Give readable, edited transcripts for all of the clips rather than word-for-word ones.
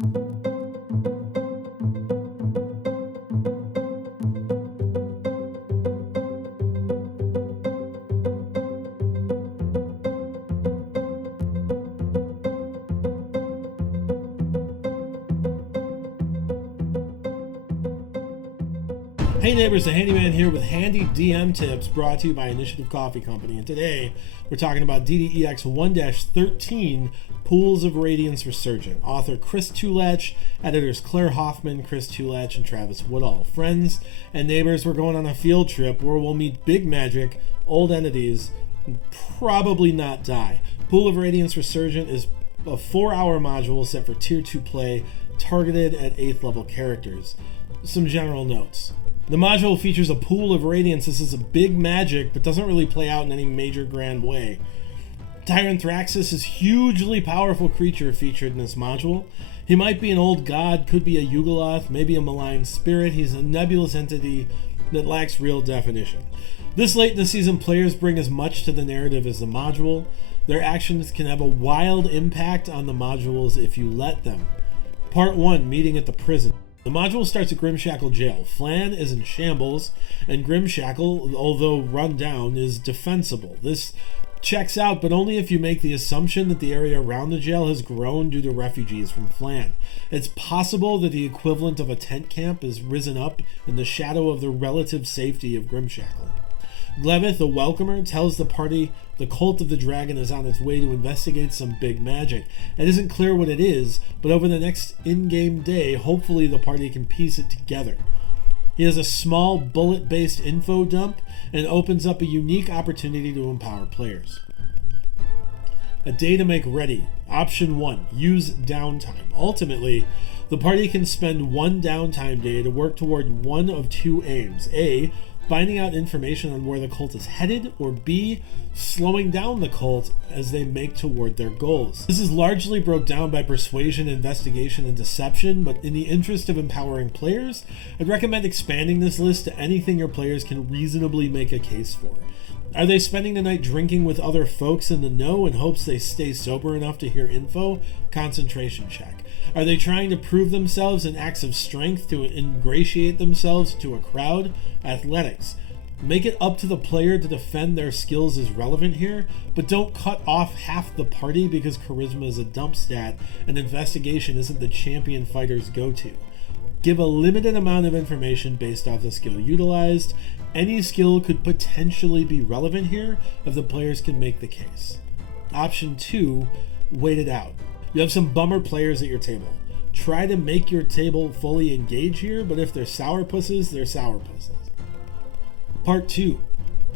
Hey neighbors, the Handyman here with handy DM tips brought to you by Initiative Coffee Company, and today we're talking about DDEX 1-13, Pools of Radiance Resurgent. Author Chris Tulach, editors Claire Hoffman, Chris Tulach, and Travis Woodall. Friends and neighbors, we're going on a field trip where we'll meet big magic, old entities, and probably not die. Pool of Radiance Resurgent is a 4-hour module set for Tier 2 play, targeted at 8th level characters. Some general notes. The module features a pool of radiance. This is a big magic, but doesn't really play out in any major grand way. Tyrant Thraxus is a hugely powerful creature featured in this module. He might be an old god, could be a Yugoloth, maybe a malign spirit. He's a nebulous entity that lacks real definition. This late in the season, players bring as much to the narrative as the module. Their actions can have a wild impact on the modules if you let them. Part 1, Meeting at the Prison. The module starts at Grimshackle Jail. Flan is in shambles, and Grimshackle, although run down, is defensible. This checks out, but only if you make the assumption that the area around the jail has grown due to refugees from Flan. It's possible that the equivalent of a tent camp has risen up in the shadow of the relative safety of Grimshackle. Glevith, the Welcomer, tells the party the Cult of the Dragon is on its way to investigate some big magic. It isn't clear what it is, but over the next in-game day, hopefully the party can piece it together. He has a small bullet-based info dump and opens up a unique opportunity to empower players. A day to make ready. Option 1, use downtime. Ultimately, the party can spend one downtime day to work toward one of two aims. A, finding out information on where the cult is headed, or B, slowing down the cult as they make toward their goals. This is largely broke down by persuasion, investigation, and deception, but in the interest of empowering players, I'd recommend expanding this list to anything your players can reasonably make a case for. Are they spending the night drinking with other folks in the know in hopes they stay sober enough to hear info? Concentration check. Are they trying to prove themselves in acts of strength to ingratiate themselves to a crowd? Athletics. Make it up to the player to defend their skills is relevant here, but don't cut off half the party because charisma is a dump stat and investigation isn't the champion fighter's go-to. Give a limited amount of information based off the skill utilized. Any skill could potentially be relevant here if the players can make the case. Option 2, wait it out. You have some bummer players at your table. Try to make your table fully engage here, but if they're sourpusses, they're sourpusses. Part 2,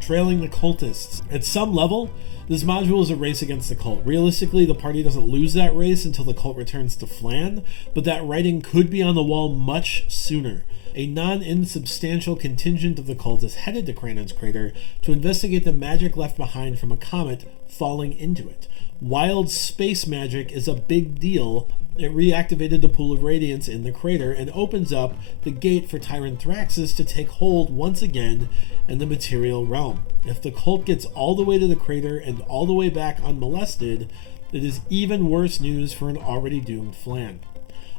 trailing the cultists. At some level, this module is a race against the cult. Realistically, the party doesn't lose that race until the cult returns to Flan, but that writing could be on the wall much sooner. A non-insubstantial contingent of the cult is headed to Kranz Crater to investigate the magic left behind from a comet falling into it. Wild space magic is a big deal. It reactivated the pool of radiance in the crater and opens up the gate for Tyrant Thraxus to take hold once again in the material realm. If the cult gets all the way to the crater and all the way back unmolested, it is even worse news for an already doomed Flan.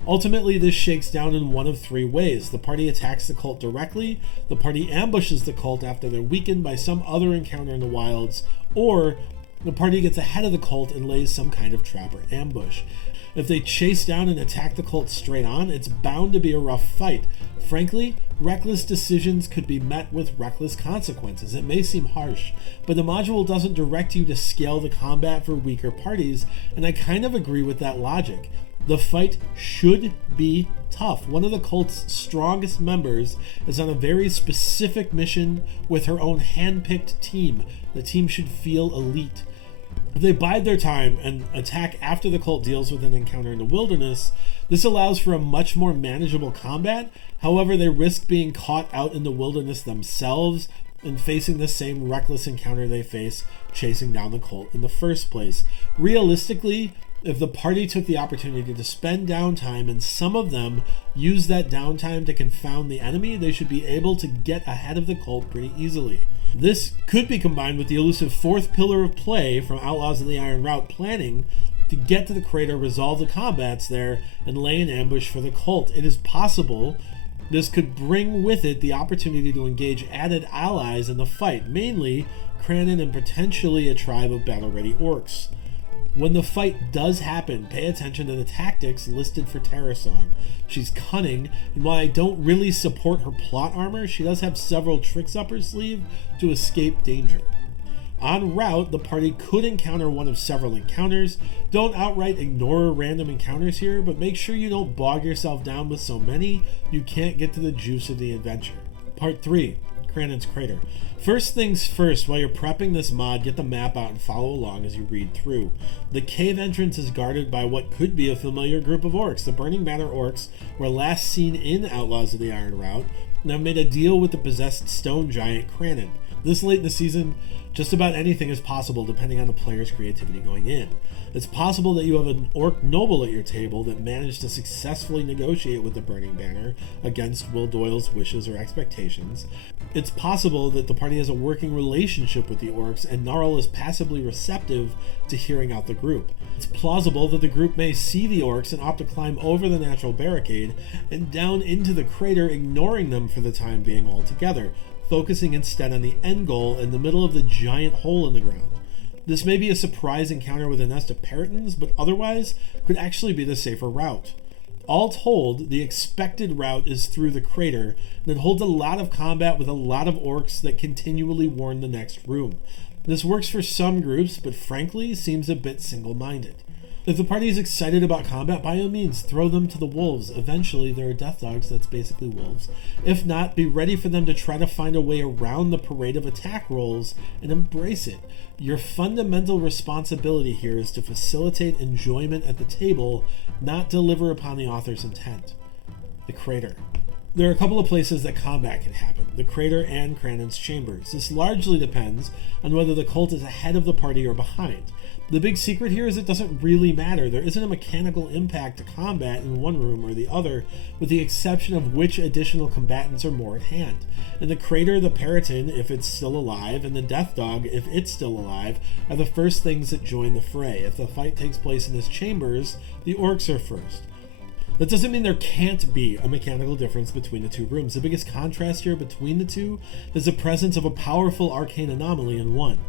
Ultimately, this shakes down in one of three ways. The party attacks the cult directly, the party ambushes the cult after they're weakened by some other encounter in the wilds, or the party gets ahead of the cult and lays some kind of trap or ambush. If they chase down and attack the cult straight on, it's bound to be a rough fight. Frankly, reckless decisions could be met with reckless consequences. It may seem harsh, but the module doesn't direct you to scale the combat for weaker parties, and I kind of agree with that logic. The fight should be tough. One of the cult's strongest members is on a very specific mission with her own hand-picked team. The team should feel elite. If they bide their time and attack after the cult deals with an encounter in the wilderness, this allows for a much more manageable combat. However, they risk being caught out in the wilderness themselves and facing the same reckless encounter they face chasing down the cult in the first place. Realistically, if the party took the opportunity to spend downtime and some of them use that downtime to confound the enemy, they should be able to get ahead of the cult pretty easily. This could be combined with the elusive fourth pillar of play from Outlaws of the Iron Route planning, to get to the crater, resolve the combats there, and lay an ambush for the cult. It is possible this could bring with it the opportunity to engage added allies in the fight, mainly Kranen and potentially a tribe of battle-ready orcs. When the fight does happen, pay attention to the tactics listed for Terror Song. She's cunning, and while I don't really support her plot armor, she does have several tricks up her sleeve to escape danger. En route, the party could encounter one of several encounters. Don't outright ignore random encounters here, but make sure you don't bog yourself down with so many you can't get to the juice of the adventure. Part 3. Kranz Crater. First things first, while you're prepping this mod, get the map out and follow along as you read through. The cave entrance is guarded by what could be a familiar group of orcs. The Burning Banner orcs were last seen in Outlaws of the Iron Route and have made a deal with the possessed stone giant Kranen. This late in the season, just about anything is possible depending on the player's creativity going in. It's possible that you have an orc noble at your table that managed to successfully negotiate with the Burning Banner against Will Doyle's wishes or expectations. It's possible that the party has a working relationship with the orcs and Gnarl is passively receptive to hearing out the group. It's plausible that the group may see the orcs and opt to climb over the natural barricade and down into the crater, ignoring them for the time being altogether, focusing instead on the end goal in the middle of the giant hole in the ground. This may be a surprise encounter with a nest of peritons, but otherwise could actually be the safer route. All told, the expected route is through the crater, and it holds a lot of combat with a lot of orcs that continually warn the next room. This works for some groups, but frankly seems a bit single-minded. If the party is excited about combat, by all means, throw them to the wolves. Eventually, there are death dogs, that's basically wolves. If not, be ready for them to try to find a way around the parade of attack rolls and embrace it. Your fundamental responsibility here is to facilitate enjoyment at the table, not deliver upon the author's intent. The crater. There are a couple of places that combat can happen, the crater and Kranz Chambers. This largely depends on whether the cult is ahead of the party or behind. The big secret here is it doesn't really matter. There isn't a mechanical impact to combat in one room or the other, with the exception of which additional combatants are more at hand. In the crater, the Periton, if it's still alive, and the Death Dog, if it's still alive, are the first things that join the fray. If the fight takes place in his chambers, the orcs are first. That doesn't mean there can't be a mechanical difference between the two rooms. The biggest contrast here between the two is the presence of a powerful arcane anomaly in one.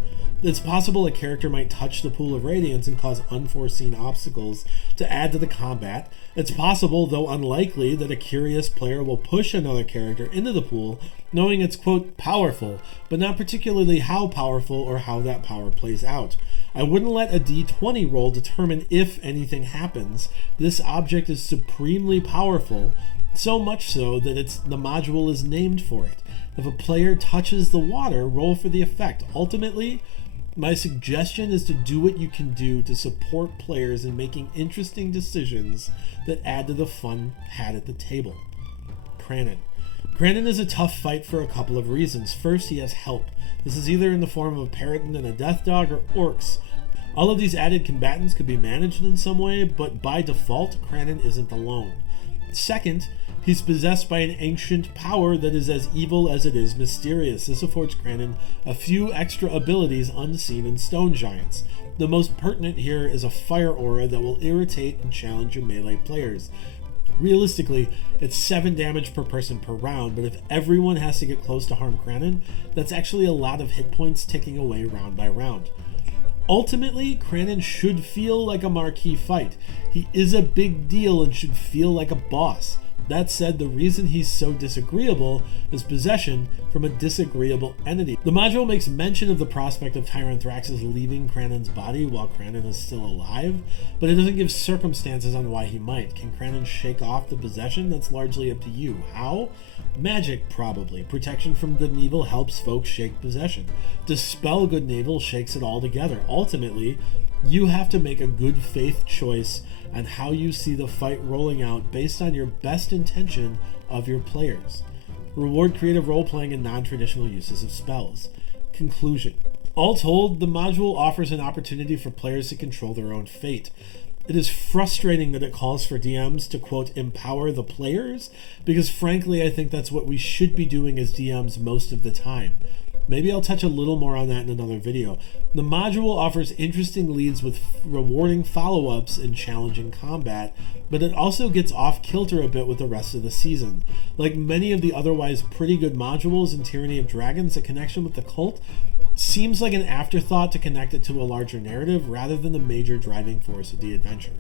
It's possible a character might touch the pool of radiance and cause unforeseen obstacles to add to the combat. It's possible, though unlikely, that a curious player will push another character into the pool, knowing it's, quote, powerful, but not particularly how powerful or how that power plays out. I wouldn't let a d20 roll determine if anything happens. This object is supremely powerful, so much so that the module is named for it. If a player touches the water, roll for the effect. Ultimately, my suggestion is to do what you can do to support players in making interesting decisions that add to the fun had at the table. Kranen. Kranen is a tough fight for a couple of reasons. First, he has help. This is either in the form of a Periton and a Death Dog or orcs. All of these added combatants could be managed in some way, but by default, Kranen isn't alone. Second, he's possessed by an ancient power that is as evil as it is mysterious. This affords Kranen a few extra abilities unseen in stone giants. The most pertinent here is a fire aura that will irritate and challenge your melee players. Realistically, it's 7 damage per person per round, but if everyone has to get close to harm Kranen, that's actually a lot of hit points ticking away round by round. Ultimately, Kranen should feel like a marquee fight. He is a big deal and should feel like a boss. That said, the reason he's so disagreeable is possession from a disagreeable entity. The module makes mention of the prospect of Tyrant Thraxus leaving Kranen's body while Kranen is still alive, but it doesn't give circumstances on why he might. Can Kranen shake off the possession? That's largely up to you. How? Magic, probably. Protection from good and evil helps folks shake possession. Dispel good and evil shakes it all together. Ultimately, you have to make a good faith choice on how you see the fight rolling out based on your best intention of your players. Reward creative role-playing and non-traditional uses of spells. Conclusion. All told, the module offers an opportunity for players to control their own fate. It is frustrating that it calls for DMs to, quote, empower the players, because frankly I think that's what we should be doing as DMs most of the time. Maybe I'll touch a little more on that in another video. The module offers interesting leads with rewarding follow-ups and challenging combat, but it also gets off kilter a bit with the rest of the season. Like many of the otherwise pretty good modules in Tyranny of Dragons, the connection with the cult seems like an afterthought to connect it to a larger narrative rather than the major driving force of the adventure.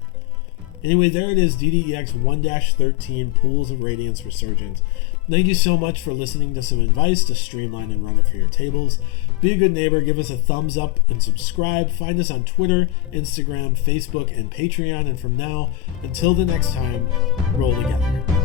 Anyway, there it is, DDEX 1-13 Pools of Radiance Resurgent. Thank you so much for listening to some advice to streamline and run it for your tables. Be a good neighbor, give us a thumbs up and subscribe. Find us on Twitter, Instagram, Facebook, and Patreon. And from now, until the next time, roll together.